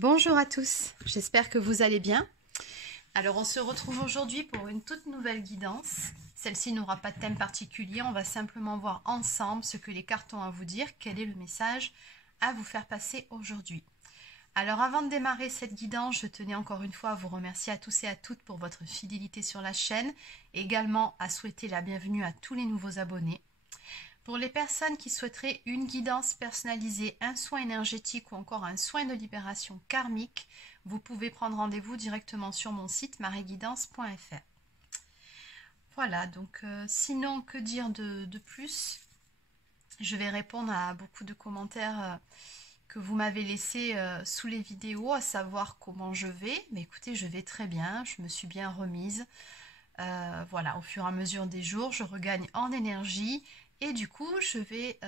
Bonjour à tous, j'espère que vous allez bien. Alors on se retrouve aujourd'hui pour une toute nouvelle guidance. Celle-ci n'aura pas de thème particulier, on va simplement voir ensemble ce que les cartes ont à vous dire, quel est le message à vous faire passer aujourd'hui. Alors avant de démarrer cette guidance, je tenais encore une fois à vous remercier à tous et à toutes pour votre fidélité sur la chaîne, également à souhaiter la bienvenue à tous les nouveaux abonnés. Pour les personnes qui souhaiteraient une guidance personnalisée, un soin énergétique ou encore un soin de libération karmique, vous pouvez prendre rendez-vous directement sur mon site mareguidance.fr. Voilà, donc sinon, que dire de plus? Je vais répondre à beaucoup de commentaires que vous m'avez laissés sous les vidéos, à savoir comment je vais. Mais écoutez, je vais très bien, je me suis bien remise. Voilà, au fur et à mesure des jours, je regagne en énergie. Et du coup, je vais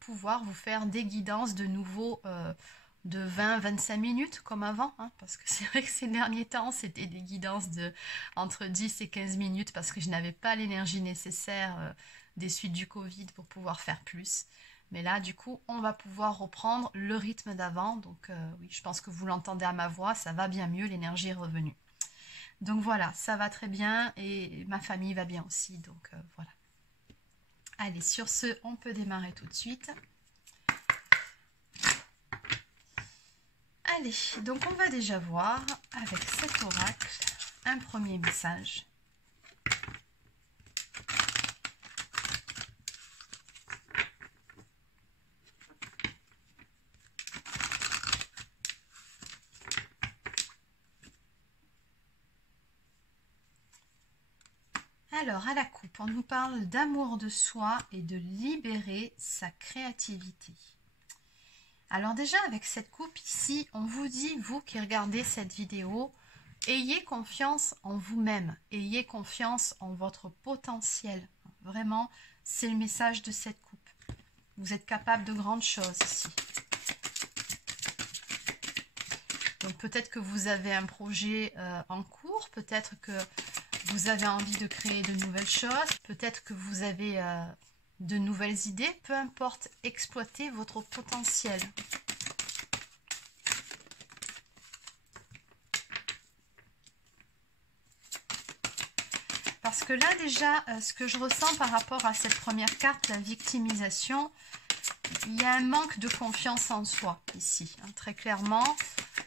pouvoir vous faire des guidances de nouveau de 20-25 minutes comme avant. Hein, parce que c'est vrai que ces derniers temps, c'était des guidances de entre 10 et 15 minutes parce que je n'avais pas l'énergie nécessaire des suites du Covid pour pouvoir faire plus. Mais là, du coup, on va pouvoir reprendre le rythme d'avant. Donc oui, je pense que vous l'entendez à ma voix, ça va bien mieux, l'énergie est revenue. Donc voilà, ça va très bien et ma famille va bien aussi. Donc voilà. Allez, sur ce, on peut démarrer tout de suite. Allez, donc on va déjà voir avec cet oracle un premier message. Alors, à la coupe, on nous parle d'amour de soi et de libérer sa créativité. Alors déjà, avec cette coupe ici, on vous dit, vous qui regardez cette vidéo, ayez confiance en vous-même, ayez confiance en votre potentiel. Vraiment, c'est le message de cette coupe. Vous êtes capable de grandes choses ici. Donc peut-être que vous avez un projet en cours, peut-être que vous avez envie de créer de nouvelles choses, peut-être que vous avez de nouvelles idées, peu importe, exploitez votre potentiel. Parce que là déjà, ce que je ressens par rapport à cette première carte, la victimisation, il y a un manque de confiance en soi ici, hein, très clairement.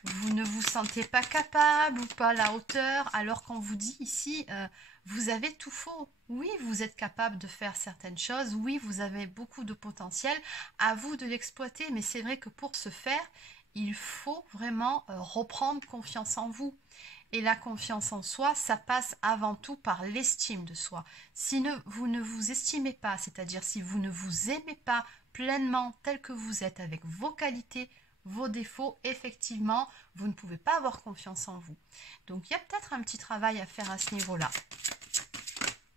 Vous ne vous sentez pas capable ou pas à la hauteur, alors qu'on vous dit ici, vous avez tout faux. Oui, vous êtes capable de faire certaines choses, oui, vous avez beaucoup de potentiel, à vous de l'exploiter, mais c'est vrai que pour ce faire, il faut vraiment reprendre confiance en vous. Et la confiance en soi, ça passe avant tout par l'estime de soi. Si vous ne vous estimez pas, c'est-à-dire si vous ne vous aimez pas pleinement tel que vous êtes, avec vos qualités, vos défauts, effectivement, vous ne pouvez pas avoir confiance en vous. Donc, il y a peut-être un petit travail à faire à ce niveau-là.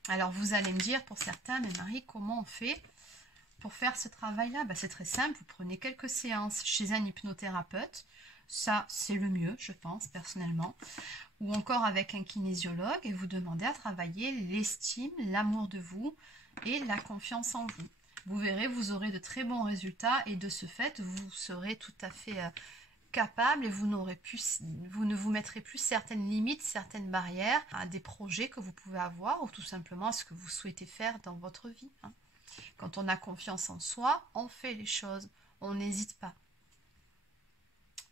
Alors, vous allez me dire, pour certains, mais Marie, comment on fait pour faire ce travail-là? C'est très simple, vous prenez quelques séances chez un hypnothérapeute. Ça, c'est le mieux, je pense, personnellement. Ou encore avec un kinésiologue et vous demandez à travailler l'estime, l'amour de vous et la confiance en vous. Vous verrez, vous aurez de très bons résultats et de ce fait, vous serez tout à fait capable et vous ne vous mettrez plus certaines limites, certaines barrières à des projets que vous pouvez avoir ou tout simplement à ce que vous souhaitez faire dans votre vie. Hein. Quand on a confiance en soi, on fait les choses, on n'hésite pas.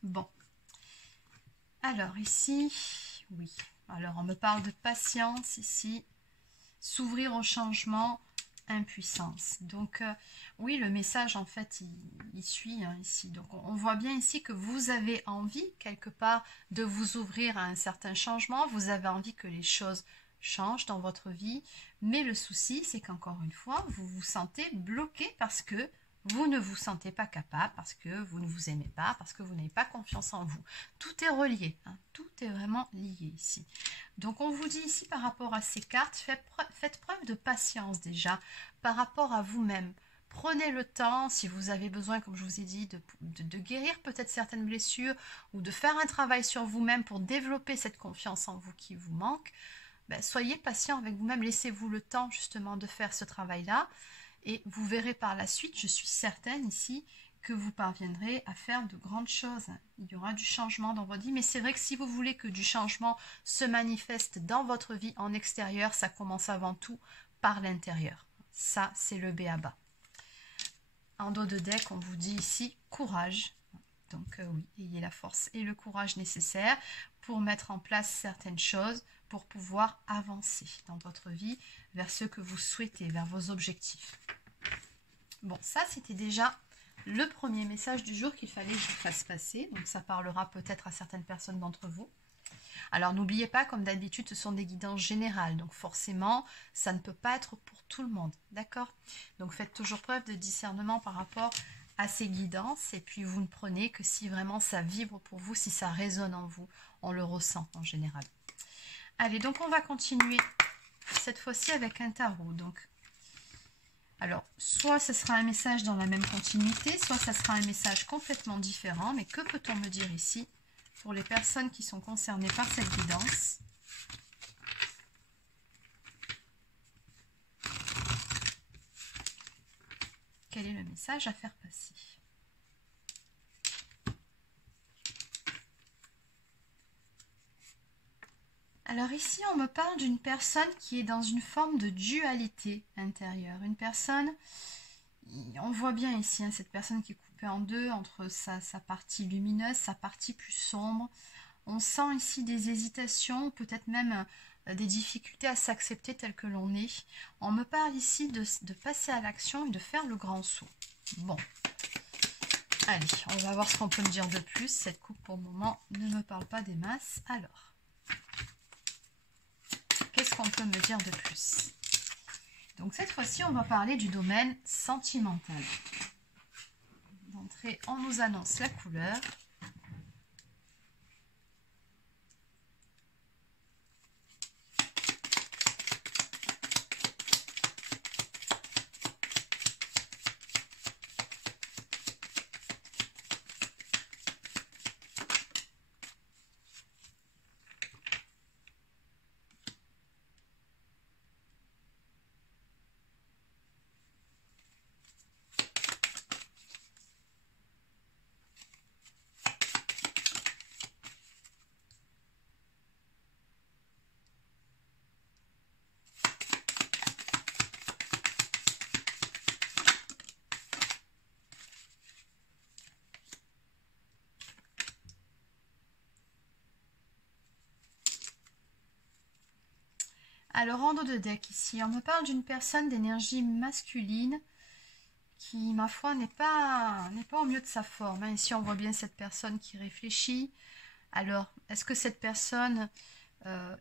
Bon. Alors ici, oui. Alors on me parle de patience ici, s'ouvrir au changement, impuissance. Donc oui, le message en fait il suit hein, ici. Donc on voit bien ici que vous avez envie quelque part de vous ouvrir à un certain changement, vous avez envie que les choses changent dans votre vie, mais le souci c'est qu'encore une fois vous vous sentez bloqué parce que vous ne vous sentez pas capable, parce que vous ne vous aimez pas, parce que vous n'avez pas confiance en vous. Tout est relié, hein, tout est vraiment lié ici. Donc on vous dit ici par rapport à ces cartes, faites preuve de patience déjà par rapport à vous-même. Prenez le temps, si vous avez besoin, comme je vous ai dit, de guérir peut-être certaines blessures ou de faire un travail sur vous-même pour développer cette confiance en vous qui vous manque. Soyez patient avec vous-même, laissez-vous le temps justement de faire ce travail-là. Et vous verrez par la suite, je suis certaine ici, que vous parviendrez à faire de grandes choses. Il y aura du changement dans votre vie, mais c'est vrai que si vous voulez que du changement se manifeste dans votre vie en extérieur, ça commence avant tout par l'intérieur. Ça, c'est le b.a.-ba. En dos de deck, on vous dit ici courage. Donc oui, ayez la force et le courage nécessaires pour mettre en place certaines choses, pour pouvoir avancer dans votre vie vers ce que vous souhaitez, vers vos objectifs. Bon, ça c'était déjà le premier message du jour qu'il fallait que je vous fasse passer. Donc ça parlera peut-être à certaines personnes d'entre vous. Alors n'oubliez pas, comme d'habitude, ce sont des guidances générales. Donc forcément, ça ne peut pas être pour tout le monde. D'accord? Donc faites toujours preuve de discernement par rapport à ces guidances. Et puis vous ne prenez que si vraiment ça vibre pour vous, si ça résonne en vous. On le ressent en général. Allez, donc on va continuer cette fois-ci avec un tarot. Donc, alors, soit ce sera un message dans la même continuité, soit ça sera un message complètement différent. Mais que peut-on me dire ici pour les personnes qui sont concernées par cette guidance? Quel est le message à faire passer? Alors ici, on me parle d'une personne qui est dans une forme de dualité intérieure. Une personne, on voit bien ici, hein, cette personne qui est coupée en deux entre sa partie lumineuse, sa partie plus sombre. On sent ici des hésitations, peut-être même des difficultés à s'accepter tel que l'on est. On me parle ici de passer à l'action et de faire le grand saut. Bon, allez, on va voir ce qu'on peut me dire de plus. Cette coupe pour le moment ne me parle pas des masses. Alors, qu'est-ce qu'on peut me dire de plus? Donc cette fois-ci, on va parler du domaine sentimental. D'entrée, on nous annonce la couleur. Alors, en dos de deck, ici, on me parle d'une personne d'énergie masculine qui, ma foi, n'est pas au mieux de sa forme. Hein. Ici, on voit bien cette personne qui réfléchit. Alors, est-ce que cette personne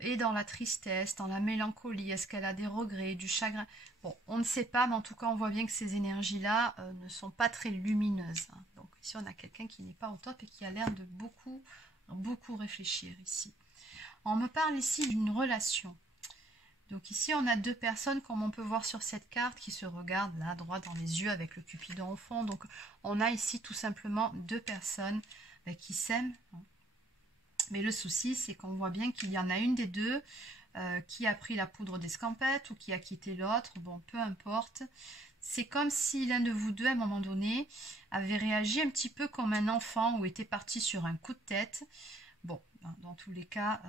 est dans la tristesse, dans la mélancolie? Est-ce qu'elle a des regrets, du chagrin? Bon, on ne sait pas, mais en tout cas, on voit bien que ces énergies-là ne sont pas très lumineuses. Hein. Donc, ici, on a quelqu'un qui n'est pas au top et qui a l'air de beaucoup réfléchir ici. On me parle ici d'une relation. Donc ici, on a deux personnes, comme on peut voir sur cette carte, qui se regardent là, droit dans les yeux avec le Cupidon au fond. Donc on a ici tout simplement deux personnes qui s'aiment. Mais le souci, c'est qu'on voit bien qu'il y en a une des deux qui a pris la poudre d'escampette ou qui a quitté l'autre. Bon, peu importe. C'est comme si l'un de vous deux, à un moment donné, avait réagi un petit peu comme un enfant ou était parti sur un coup de tête. Bon, dans tous les cas...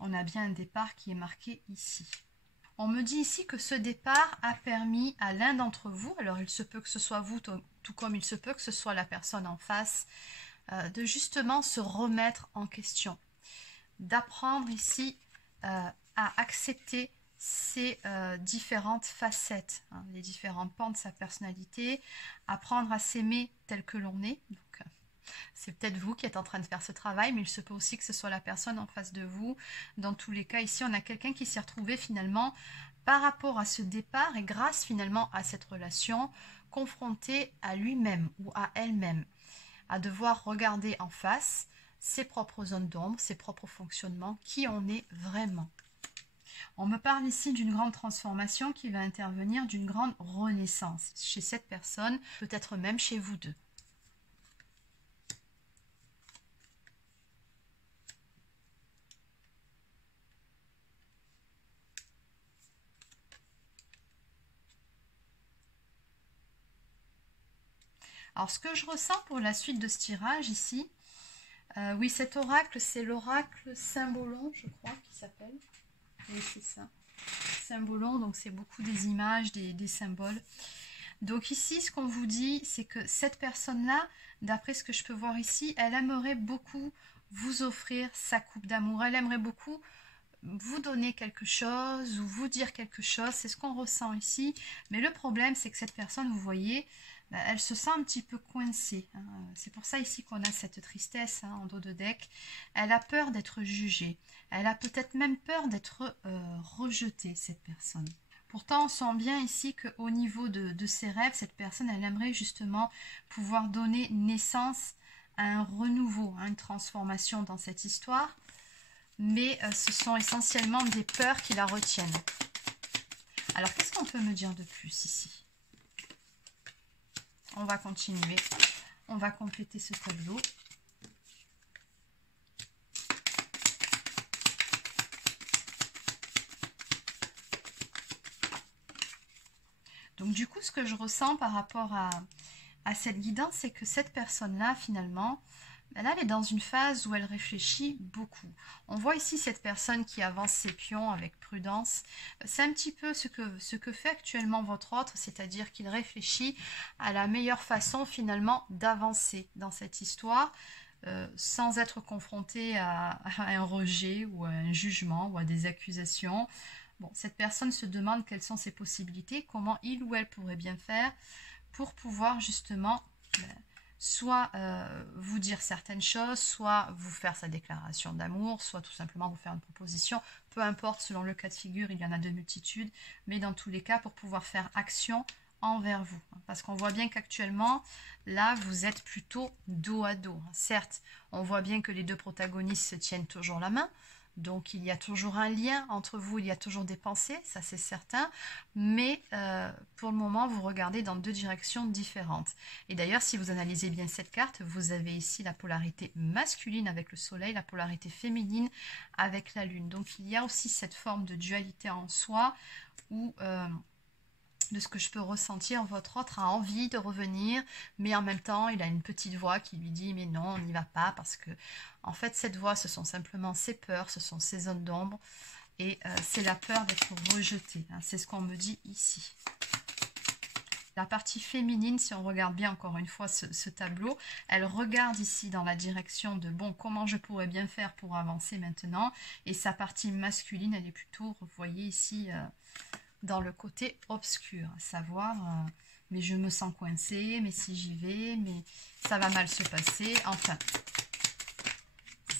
on a bien un départ qui est marqué ici. On me dit ici que ce départ a permis à l'un d'entre vous, alors il se peut que ce soit vous, tout comme il se peut que ce soit la personne en face, de justement se remettre en question. D'apprendre ici à accepter ces différentes facettes, hein, les différents pans de sa personnalité, apprendre à s'aimer tel que l'on est. Donc, c'est peut-être vous qui êtes en train de faire ce travail, mais il se peut aussi que ce soit la personne en face de vous. Dans tous les cas, ici, on a quelqu'un qui s'est retrouvé finalement par rapport à ce départ et grâce finalement à cette relation, confronté à lui-même ou à elle-même, à devoir regarder en face ses propres zones d'ombre, ses propres fonctionnements, qui on est vraiment. On me parle ici d'une grande transformation qui va intervenir, d'une grande renaissance chez cette personne, peut-être même chez vous deux. Alors, ce que je ressens pour la suite de ce tirage ici, oui, cet oracle, c'est l'oracle Symbolon, je crois qu'il s'appelle. Oui, c'est ça. Symbolon, donc c'est beaucoup des images, des symboles. Donc ici, ce qu'on vous dit, c'est que cette personne-là, d'après ce que je peux voir ici, elle aimerait beaucoup vous offrir sa coupe d'amour. Elle aimerait beaucoup vous donner quelque chose ou vous dire quelque chose. C'est ce qu'on ressent ici. Mais le problème, c'est que cette personne, vous voyez, elle se sent un petit peu coincée. Hein. C'est pour ça ici qu'on a cette tristesse en dos de deck. Elle a peur d'être jugée. Elle a peut-être même peur d'être rejetée, cette personne. Pourtant, on sent bien ici qu'au niveau de ses rêves, cette personne, elle aimerait justement pouvoir donner naissance à un renouveau, à une transformation dans cette histoire. Mais ce sont essentiellement des peurs qui la retiennent. Alors, qu'est-ce qu'on peut me dire de plus ici? On va continuer. On va compléter ce tableau. Donc du coup, ce que je ressens par rapport à cette guidance, c'est que cette personne-là, finalement, là, elle est dans une phase où elle réfléchit beaucoup. On voit ici cette personne qui avance ses pions avec prudence. C'est un petit peu ce que fait actuellement votre autre, c'est-à-dire qu'il réfléchit à la meilleure façon, finalement, d'avancer dans cette histoire, sans être confronté à un rejet ou à un jugement ou à des accusations. Bon, cette personne se demande quelles sont ses possibilités, comment il ou elle pourrait bien faire pour pouvoir justement soit vous dire certaines choses, soit vous faire sa déclaration d'amour, soit tout simplement vous faire une proposition. Peu importe, selon le cas de figure, il y en a de multitudes, mais dans tous les cas, pour pouvoir faire action envers vous. Parce qu'on voit bien qu'actuellement, là, vous êtes plutôt dos à dos. Certes, on voit bien que les deux protagonistes se tiennent toujours la main, donc il y a toujours un lien entre vous, il y a toujours des pensées, ça c'est certain, mais pour le moment vous regardez dans deux directions différentes. Et d'ailleurs si vous analysez bien cette carte, vous avez ici la polarité masculine avec le soleil, la polarité féminine avec la lune. Donc il y a aussi cette forme de dualité en soi où de ce que je peux ressentir, votre autre a envie de revenir, mais en même temps, il a une petite voix qui lui dit « mais non, on n'y va pas » parce que, en fait, cette voix, ce sont simplement ses peurs, ce sont ses zones d'ombre, et c'est la peur d'être rejeté. Hein, c'est ce qu'on me dit ici. La partie féminine, si on regarde bien encore une fois ce tableau, elle regarde ici dans la direction de « bon, comment je pourrais bien faire pour avancer maintenant ?» Et sa partie masculine, elle est plutôt, vous voyez ici... dans le côté obscur, à savoir, mais je me sens coincée, mais si j'y vais, mais ça va mal se passer, enfin,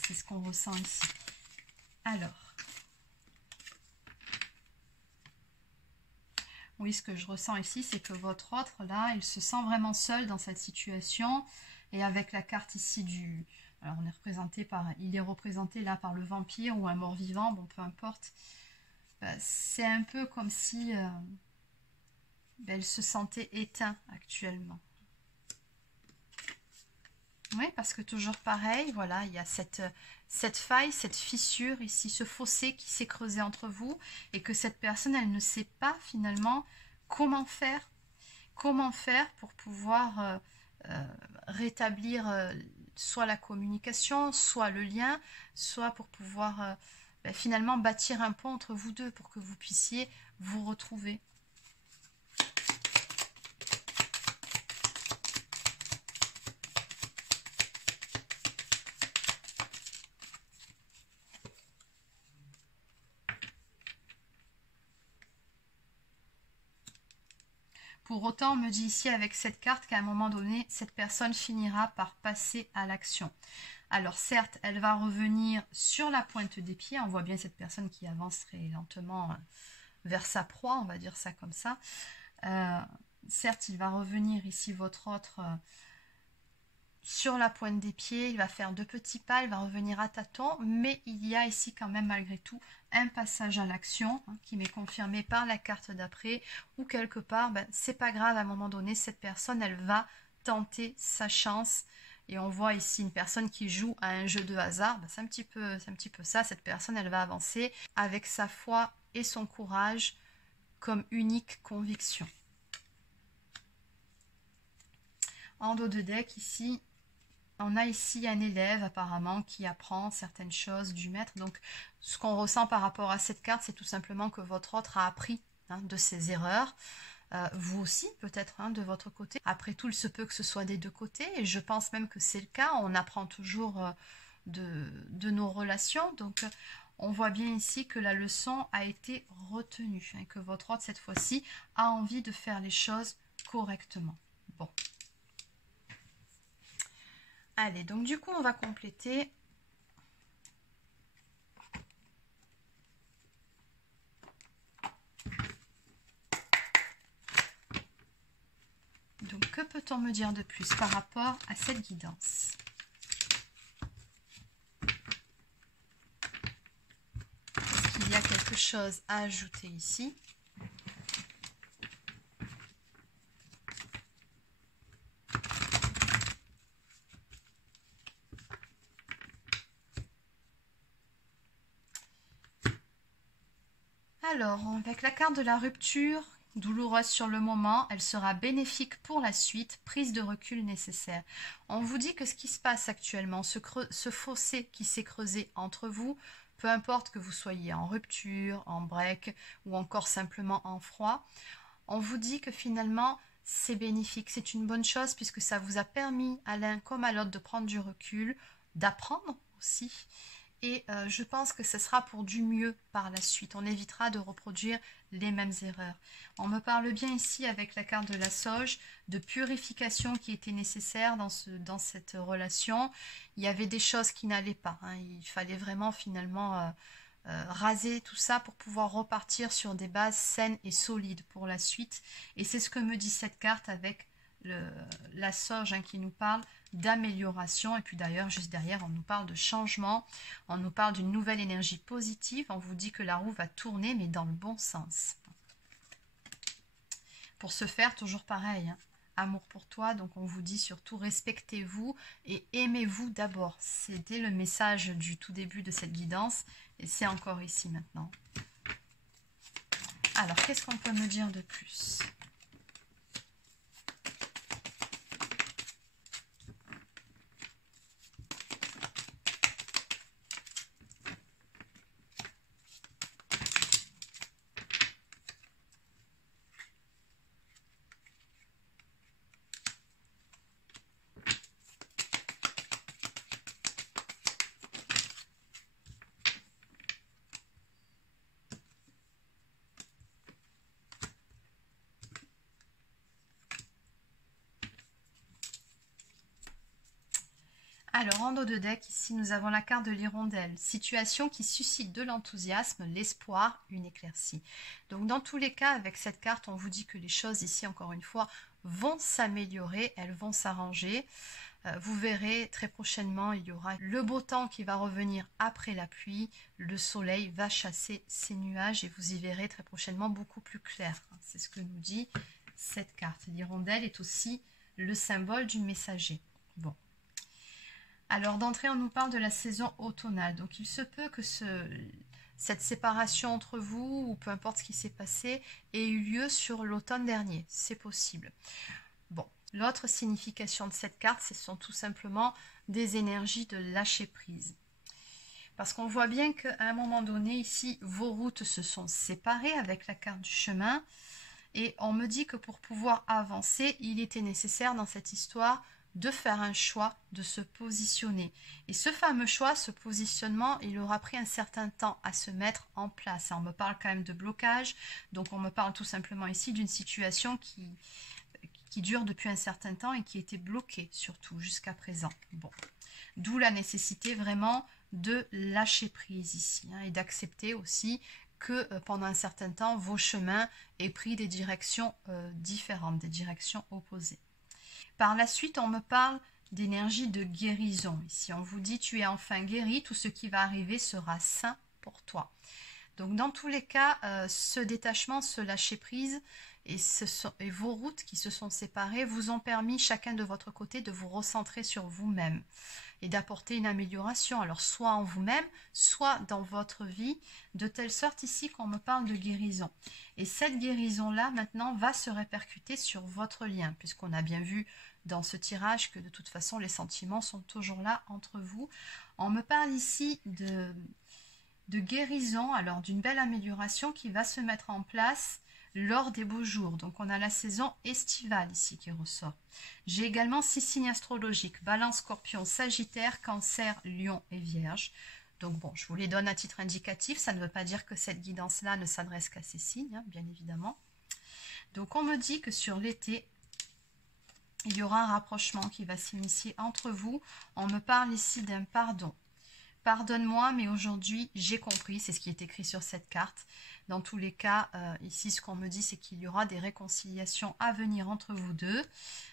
c'est ce qu'on ressent ici. Alors, oui, ce que je ressens ici, c'est que votre autre, là, il se sent vraiment seul dans cette situation, et avec la carte ici du... Alors, on est représenté par... Il est représenté là par le vampire ou un mort-vivant, bon, peu importe. C'est un peu comme si elle se sentait éteinte actuellement. Oui, parce que toujours pareil, voilà, il y a cette faille, cette fissure ici, ce fossé qui s'est creusé entre vous et que cette personne, elle ne sait pas finalement comment faire pour pouvoir rétablir soit la communication, soit le lien, soit pour pouvoir... finalement bâtir un pont entre vous deux pour que vous puissiez vous retrouver. Pour autant, on me dit ici avec cette carte qu'à un moment donné, cette personne finira par passer à l'action. Alors certes, elle va revenir sur la pointe des pieds. On voit bien cette personne qui avance très lentement vers sa proie, on va dire ça comme ça. Certes, il va revenir ici, votre autre, sur la pointe des pieds. Il va faire deux petits pas, il va revenir à tâtons. Mais il y a ici quand même malgré tout un passage à l'action qui m'est confirmé par la carte d'après. Ou quelque part, c'est pas grave, à un moment donné, cette personne, elle va tenter sa chance. Et on voit ici une personne qui joue à un jeu de hasard. C'est un petit peu ça. Cette personne, elle va avancer avec sa foi et son courage comme unique conviction. en dos de deck ici, on a ici un élève apparemment qui apprend certaines choses du maître. Donc ce qu'on ressent par rapport à cette carte, c'est tout simplement que votre autre a appris de ses erreurs. Vous aussi peut-être de votre côté. Après tout, il se peut que ce soit des deux côtés. Et je pense même que c'est le cas. On apprend toujours de nos relations. Donc on voit bien ici que la leçon a été retenue. Et que votre autre cette fois-ci a envie de faire les choses correctement. Bon. Allez, donc du coup, on va compléter. Donc, que peut-on me dire de plus par rapport à cette guidance? Est-ce qu'il y a quelque chose à ajouter ici? Alors, avec la carte de la rupture, douloureuse sur le moment, elle sera bénéfique pour la suite, prise de recul nécessaire. On vous dit que ce qui se passe actuellement, ce fossé qui s'est creusé entre vous, peu importe que vous soyez en rupture, en break ou encore simplement en froid, on vous dit que finalement c'est bénéfique, c'est une bonne chose puisque ça vous a permis à l'un comme à l'autre de prendre du recul, d'apprendre aussi. Et je pense que ce sera pour du mieux par la suite. On évitera de reproduire les mêmes erreurs. On me parle bien ici avec la carte de la Sauge de purification qui était nécessaire dans cette relation. Il y avait des choses qui n'allaient pas. Il fallait vraiment finalement raser tout ça pour pouvoir repartir sur des bases saines et solides pour la suite. Et c'est ce que me dit cette carte avec la Sauge qui nous parle d'amélioration. Et puis d'ailleurs, juste derrière, on nous parle de changement, on nous parle d'une nouvelle énergie positive, on vous dit que la roue va tourner, mais dans le bon sens. Pour ce faire, toujours pareil, amour pour toi, donc on vous dit surtout respectez-vous et aimez-vous d'abord. C'était le message du tout début de cette guidance, et c'est encore ici maintenant. Alors, qu'est-ce qu'on peut me dire de plus ? Alors, en dos de deck, ici, nous avons la carte de l'hirondelle. Situation qui suscite de l'enthousiasme, l'espoir, une éclaircie. Donc, dans tous les cas, avec cette carte, on vous dit que les choses ici, encore une fois, vont s'améliorer, elles vont s'arranger. Vous verrez, très prochainement, il y aura le beau temps qui va revenir après la pluie. Le soleil va chasser ces nuages et vous y verrez très prochainement beaucoup plus clair. C'est ce que nous dit cette carte. L'hirondelle est aussi le symbole du messager. Bon. Alors d'entrée, on nous parle de la saison automnale. Donc il se peut que cette séparation entre vous, ou peu importe ce qui s'est passé, ait eu lieu sur l'automne dernier. C'est possible. Bon, l'autre signification de cette carte, ce sont tout simplement des énergies de lâcher prise. Parce qu'on voit bien qu'à un moment donné, ici, vos routes se sont séparées avec la carte du chemin. Et on me dit que pour pouvoir avancer, il était nécessaire dans cette histoire de faire un choix, de se positionner. Et ce fameux choix, ce positionnement, il aura pris un certain temps à se mettre en place. On me parle quand même de blocage, donc on me parle tout simplement ici d'une situation qui dure depuis un certain temps et qui était bloquée surtout jusqu'à présent. Bon. D'où la nécessité vraiment de lâcher prise ici et d'accepter aussi que pendant un certain temps, vos chemins aient pris des directions différentes, des directions opposées. Par la suite, on me parle d'énergie de guérison. Ici, on vous dit, tu es enfin guéri, tout ce qui va arriver sera sain pour toi. Donc, dans tous les cas, ce détachement, ce lâcher-prise et vos routes qui se sont séparées vous ont permis, chacun de votre côté, de vous recentrer sur vous-même et d'apporter une amélioration. Alors, soit en vous-même, soit dans votre vie, de telle sorte ici qu'on me parle de guérison. Et cette guérison-là, maintenant, va se répercuter sur votre lien, puisqu'on a bien vu dans ce tirage que de toute façon les sentiments sont toujours là entre vous. On me parle ici de guérison, alors d'une belle amélioration qui va se mettre en place lors des beaux jours. Donc on a la saison estivale ici qui ressort. J'ai également 6 signes astrologiques, Balance, Scorpion, Sagittaire, Cancer, Lion et Vierge. Donc bon, je vous les donne à titre indicatif, ça ne veut pas dire que cette guidance-là ne s'adresse qu'à ces signes, hein, bien évidemment. Donc on me dit que sur l'été, il y aura un rapprochement qui va s'initier entre vous. On me parle ici d'un pardon. Pardonne-moi, mais aujourd'hui, j'ai compris, c'est ce qui est écrit sur cette carte. Dans tous les cas, ici, ce qu'on me dit, c'est qu'il y aura des réconciliations à venir entre vous deux.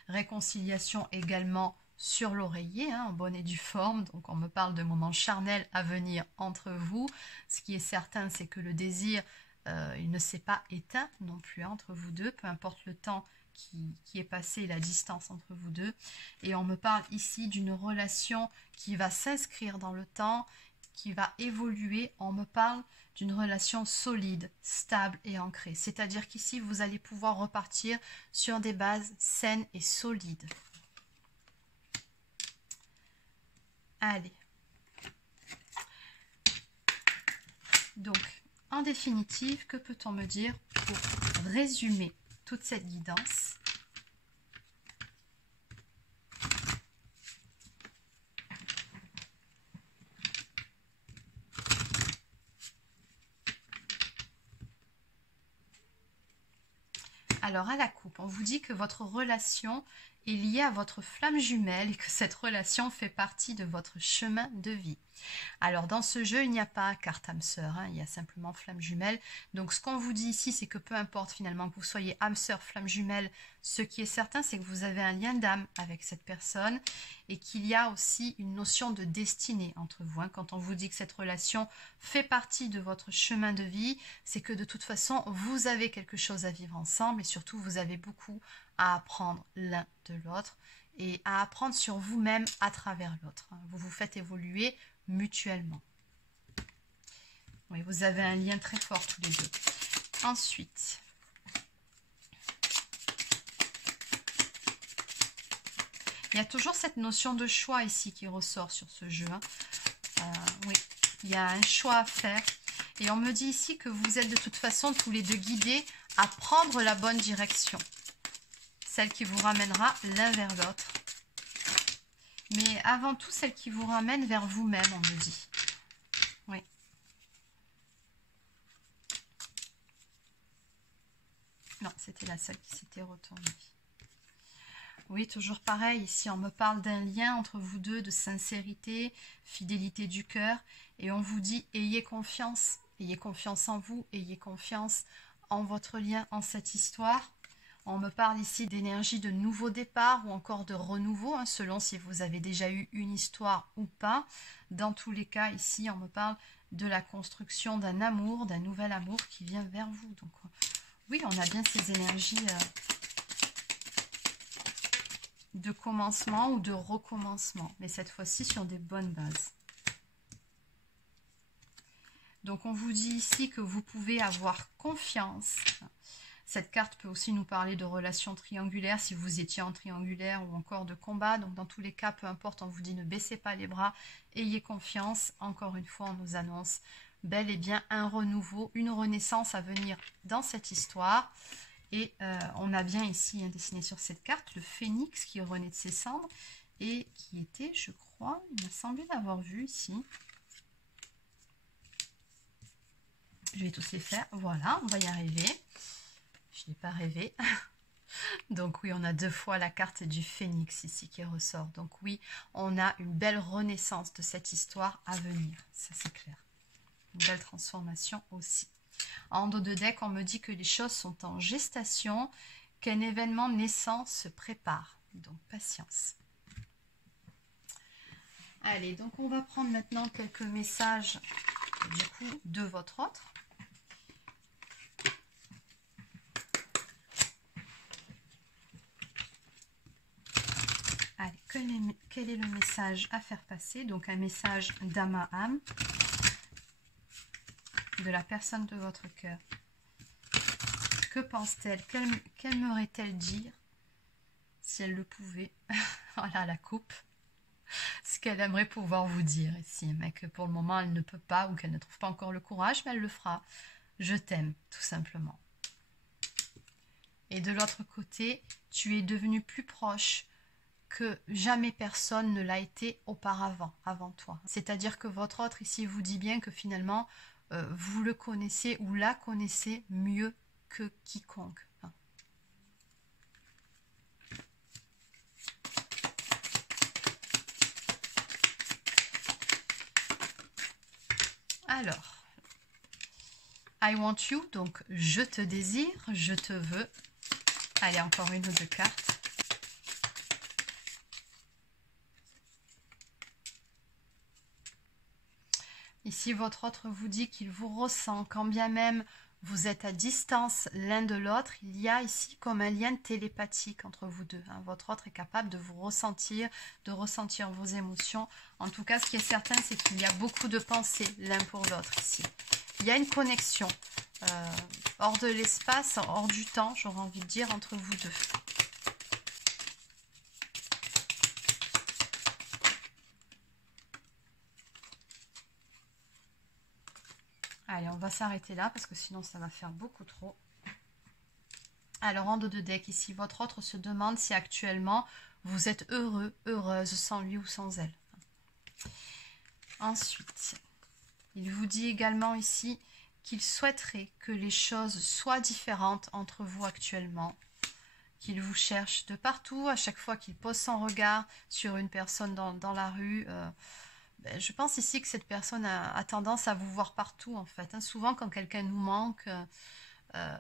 Réconciliation également sur l'oreiller, hein, en bonne et due forme. Donc, on me parle de moments charnels à venir entre vous. Ce qui est certain, c'est que le désir, il ne s'est pas éteint non plus entre vous deux, peu importe le temps qui est passé, la distance entre vous deux. Et on me parle ici d'une relation qui va s'inscrire dans le temps, qui va évoluer. On me parle d'une relation solide, stable et ancrée. C'est-à-dire qu'ici, vous allez pouvoir repartir sur des bases saines et solides. Allez. Donc, en définitive, que peut-on me dire pour résumer toute cette guidance? Alors, à la coupe, on vous dit que votre relation est liée à votre flamme jumelle et que cette relation fait partie de votre chemin de vie. Alors, dans ce jeu, il n'y a pas carte âme sœur, hein, il y a simplement flamme jumelle. Donc, ce qu'on vous dit ici, c'est que peu importe finalement que vous soyez âme sœur, flamme jumelle, ce qui est certain, c'est que vous avez un lien d'âme avec cette personne et qu'il y a aussi une notion de destinée entre vous. Hein. Quand on vous dit que cette relation fait partie de votre chemin de vie, c'est que de toute façon, vous avez quelque chose à vivre ensemble et surtout, vous avez beaucoup à apprendre l'un de l'autre et à apprendre sur vous-même à travers l'autre. Vous vous faites évoluer mutuellement. Oui, vous avez un lien très fort tous les deux. Ensuite, il y a toujours cette notion de choix ici qui ressort sur ce jeu. Oui, il y a un choix à faire. Et on me dit ici que vous êtes de toute façon tous les deux guidés à prendre la bonne direction. Celle qui vous ramènera l'un vers l'autre. Mais avant tout, celle qui vous ramène vers vous-même, on me dit. Oui. Non, c'était la seule qui s'était retournée. Oui, toujours pareil. Ici, on me parle d'un lien entre vous deux, de sincérité, fidélité du cœur. Et on vous dit, ayez confiance. Ayez confiance en vous. Ayez confiance en votre lien, en cette histoire. On me parle ici d'énergie de nouveau départ ou encore de renouveau, hein, selon si vous avez déjà eu une histoire ou pas. Dans tous les cas, ici, on me parle de la construction d'un amour, d'un nouvel amour qui vient vers vous. Donc, oui, on a bien ces énergies de commencement ou de recommencement, mais cette fois-ci sur des bonnes bases. Donc, on vous dit ici que vous pouvez avoir confiance. Cette carte peut aussi nous parler de relations triangulaires, si vous étiez en triangulaire ou encore de combat. Donc, dans tous les cas, peu importe, on vous dit ne baissez pas les bras, ayez confiance. Encore une fois, on nous annonce bel et bien un renouveau, une renaissance à venir dans cette histoire. Et on a bien ici dessiné sur cette carte le phénix qui renaît de ses cendres et qui était, je crois, il m'a semblé l'avoir vu ici. Je vais tous les faire. Voilà, on va y arriver. Je n'ai pas rêvé. Donc oui, on a 2 fois la carte du phénix ici qui ressort. Donc oui, on a une belle renaissance de cette histoire à venir. Ça, c'est clair. Une belle transformation aussi. En dos de deck, on me dit que les choses sont en gestation, qu'un événement naissant se prépare. Donc, patience. Allez, donc on va prendre maintenant quelques messages du coup de votre autre. Allez, quel est le message à faire passer? Donc un message d'âme à âme de la personne de votre cœur. Que pense-t-elle? Qu'aimerait-elle dire si si elle le pouvait. Voilà la coupe. Ce qu'elle aimerait pouvoir vous dire ici, mais que pour le moment elle ne peut pas ou qu'elle ne trouve pas encore le courage, mais elle le fera. Je t'aime, tout simplement. Et de l'autre côté, tu es devenu plus proche que jamais personne ne l'a été auparavant, avant toi. C'est-à-dire que votre autre ici vous dit bien que finalement, vous le connaissez ou la connaissez mieux que quiconque. Alors, I want you, donc je te désire, je te veux. Allez, encore une ou deux cartes. Ici, votre autre vous dit qu'il vous ressent, quand bien même vous êtes à distance l'un de l'autre, il y a ici comme un lien télépathique entre vous deux. Hein. Votre autre est capable de vous ressentir, de ressentir vos émotions. En tout cas, ce qui est certain, c'est qu'il y a beaucoup de pensées l'un pour l'autre ici. Il y a une connexion hors de l'espace, hors du temps, j'aurais envie de dire, entre vous deux. Allez, on va s'arrêter là parce que sinon ça va faire beaucoup trop. Alors, en dos de deck, ici, votre autre se demande si actuellement vous êtes heureux, heureuse sans lui ou sans elle. Ensuite, il vous dit également ici qu'il souhaiterait que les choses soient différentes entre vous actuellement, qu'il vous cherche de partout, à chaque fois qu'il pose son regard sur une personne dans la rue. Je pense ici que cette personne a tendance à vous voir partout en fait. Hein. Souvent quand quelqu'un nous manque,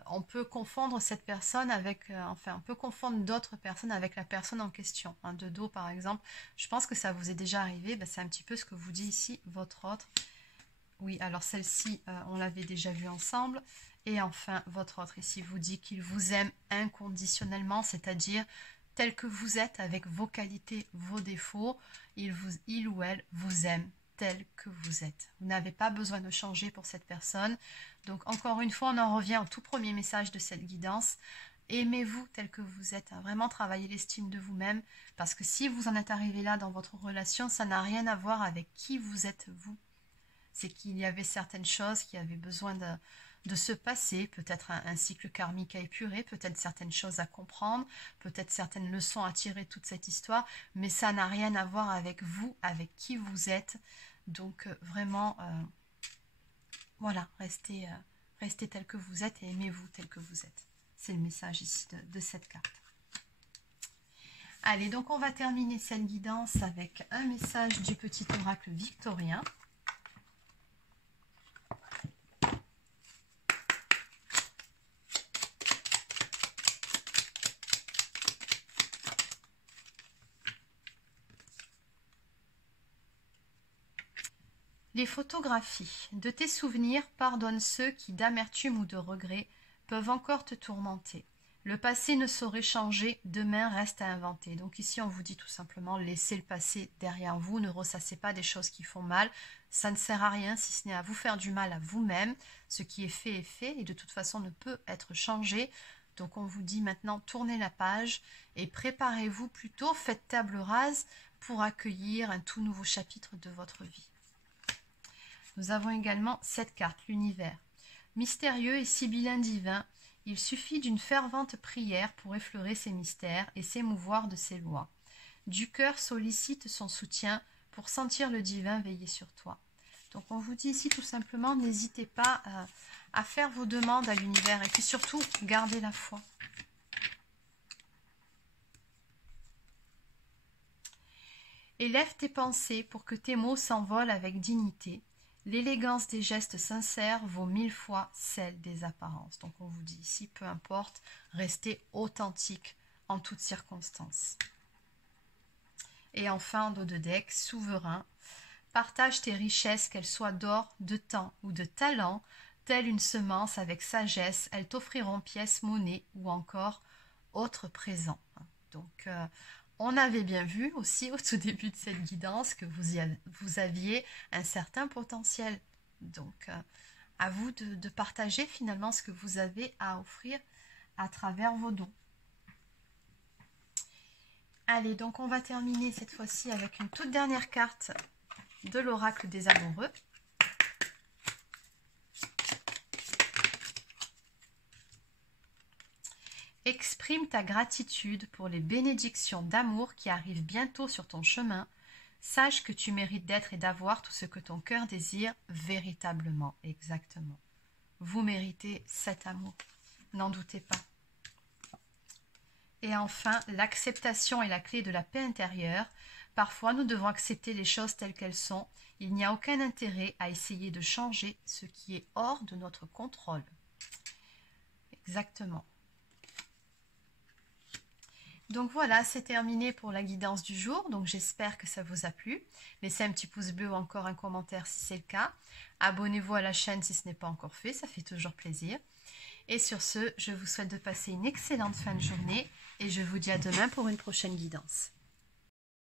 on peut confondre cette personne avec, enfin on peut confondre d'autres personnes avec la personne en question. Hein. De dos par exemple, je pense que ça vous est déjà arrivé, c'est un petit peu ce que vous dit ici votre autre. Oui, alors celle-ci, on l'avait déjà vue ensemble. Et enfin, votre autre ici vous dit qu'il vous aime inconditionnellement, c'est-à-dire tel que vous êtes, avec vos qualités, vos défauts. Il ou elle vous aime tel que vous êtes. Vous n'avez pas besoin de changer pour cette personne. Donc, encore une fois, on en revient au tout premier message de cette guidance. Aimez-vous tel que vous êtes. Hein. Vraiment travaillez l'estime de vous-même. Parce que si vous en êtes arrivé là dans votre relation, ça n'a rien à voir avec qui vous êtes vous. C'est qu'il y avait certaines choses qui avaient besoin de se passer, peut-être un cycle karmique à épurer, peut-être certaines choses à comprendre, peut-être certaines leçons à tirer de toute cette histoire, mais ça n'a rien à voir avec vous, avec qui vous êtes. Donc vraiment, voilà, restez tel que vous êtes et aimez-vous tel que vous êtes. C'est le message ici de cette carte. Allez, donc on va terminer cette guidance avec un message du petit oracle victorien. Les photographies de tes souvenirs pardonnent ceux qui, d'amertume ou de regret, peuvent encore te tourmenter. Le passé ne saurait changer, demain reste à inventer. Donc ici, on vous dit tout simplement, laissez le passé derrière vous, ne ressassez pas des choses qui font mal. Ça ne sert à rien si ce n'est à vous faire du mal à vous-même. Ce qui est fait et de toute façon ne peut être changé. Donc on vous dit maintenant, tournez la page et préparez-vous plutôt, faites table rase pour accueillir un tout nouveau chapitre de votre vie. Nous avons également cette carte, l'univers. Mystérieux et sibyllin divin, il suffit d'une fervente prière pour effleurer ses mystères et s'émouvoir de ses lois. Du cœur sollicite son soutien pour sentir le divin veiller sur toi. Donc on vous dit ici tout simplement, n'hésitez pas à faire vos demandes à l'univers et puis surtout, gardez la foi. Élève tes pensées pour que tes mots s'envolent avec dignité. L'élégance des gestes sincères vaut 1000 fois celle des apparences. Donc on vous dit ici, peu importe, restez authentique en toutes circonstances. Et enfin, en dos de deck, souverain, partage tes richesses, qu'elles soient d'or, de temps ou de talent, telle une semence avec sagesse, elles t'offriront pièces, monnaie ou encore autres présents. Donc on avait bien vu aussi au tout début de cette guidance que vous aviez un certain potentiel. Donc, à vous de partager finalement ce que vous avez à offrir à travers vos dons. Allez, donc on va terminer cette fois-ci avec une toute dernière carte de l'oracle des amoureux. Exprime ta gratitude pour les bénédictions d'amour qui arrivent bientôt sur ton chemin. Sache que tu mérites d'être et d'avoir tout ce que ton cœur désire véritablement. Exactement. Vous méritez cet amour. N'en doutez pas. Et enfin, l'acceptation est la clé de la paix intérieure. Parfois, nous devons accepter les choses telles qu'elles sont. Il n'y a aucun intérêt à essayer de changer ce qui est hors de notre contrôle. Exactement. Donc voilà, c'est terminé pour la guidance du jour. Donc j'espère que ça vous a plu. Laissez un petit pouce bleu ou encore un commentaire si c'est le cas. Abonnez-vous à la chaîne si ce n'est pas encore fait, ça fait toujours plaisir. Et sur ce, je vous souhaite de passer une excellente fin de journée et je vous dis à demain pour une prochaine guidance.